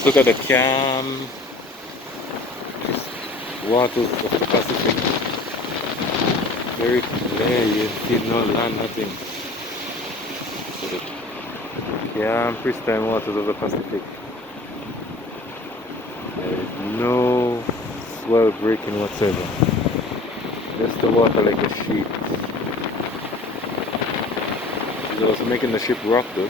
Just look at the calm waters of the Pacific. Very clear, you see no land, nothing. So the calm, pristine waters of the Pacific. There is no swell breaking whatsoever. Just the water like a sheet. She's also making the ship rock though.